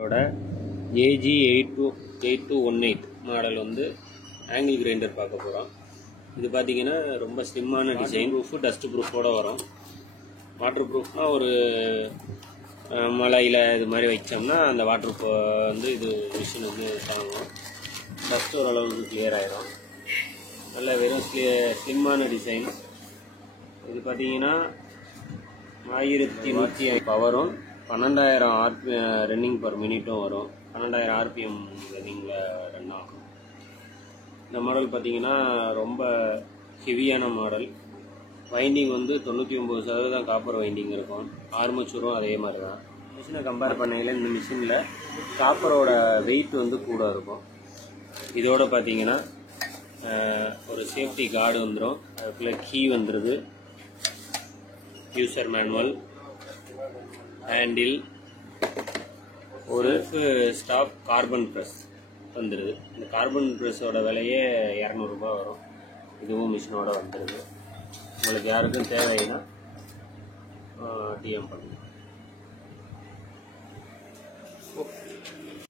இதோட AG8218 model வந்து angle grinder பார்க்க போகிறோம். இது பார்த்தீங்கன்னா ரொம்ப ஸ்லிம்மான டிசைன், ப்ரூஃபு டஸ்ட் ப்ரூஃபோடு வரும். வாட்டர் ப்ரூஃப்னால் ஒரு மலையில் இது மாதிரி வச்சோம்னா அந்த வாட்டர் வந்து இது மிஷின் வந்து தாங்கும். டஸ்ட் ஓரளவுக்கு கிளியர் ஆகிடும். நல்ல வெறும் ஸ்லிம்மான டிசைன். இது பார்த்தீங்கன்னா 1100 பவரும் 12,000 ரன்னிங் பர் மினிட்டும் வரும். 12,000 RPM ரன்னிங்கில் ரன் ஆகும். இந்த மாடல் பார்த்தீங்கன்னா ரொம்ப ஹெவியான மாடல். வைண்டிங் வந்து 99% காப்பர் வைண்டிங் இருக்கும். ஆர்மச்சூரும் அதே மாதிரி தான். மிஷினை கம்பேர் பண்ணையில் இந்த மிஷினில் காப்பரோட வெயிட் வந்து கூட இருக்கும். இதோட பார்த்தீங்கன்னா ஒரு சேஃப்டி கார்டு வந்துடும். அதுக்குள்ளே கீ வந்துடுது, யூசர் மேனுவல், ஹேண்டில், ஒரு ஸ்டாப் கார்பன் ப்ரெஸ் வந்துடுது. இந்த கார்பன் ப்ரெஸ்ஸோட விலையே 200 ரூபாய் வரும். இதுவும் மிஷினோட வந்துடுது. உங்களுக்கு யாருக்கும் தேவைன்னா டிஎம் பண்ணுங்க.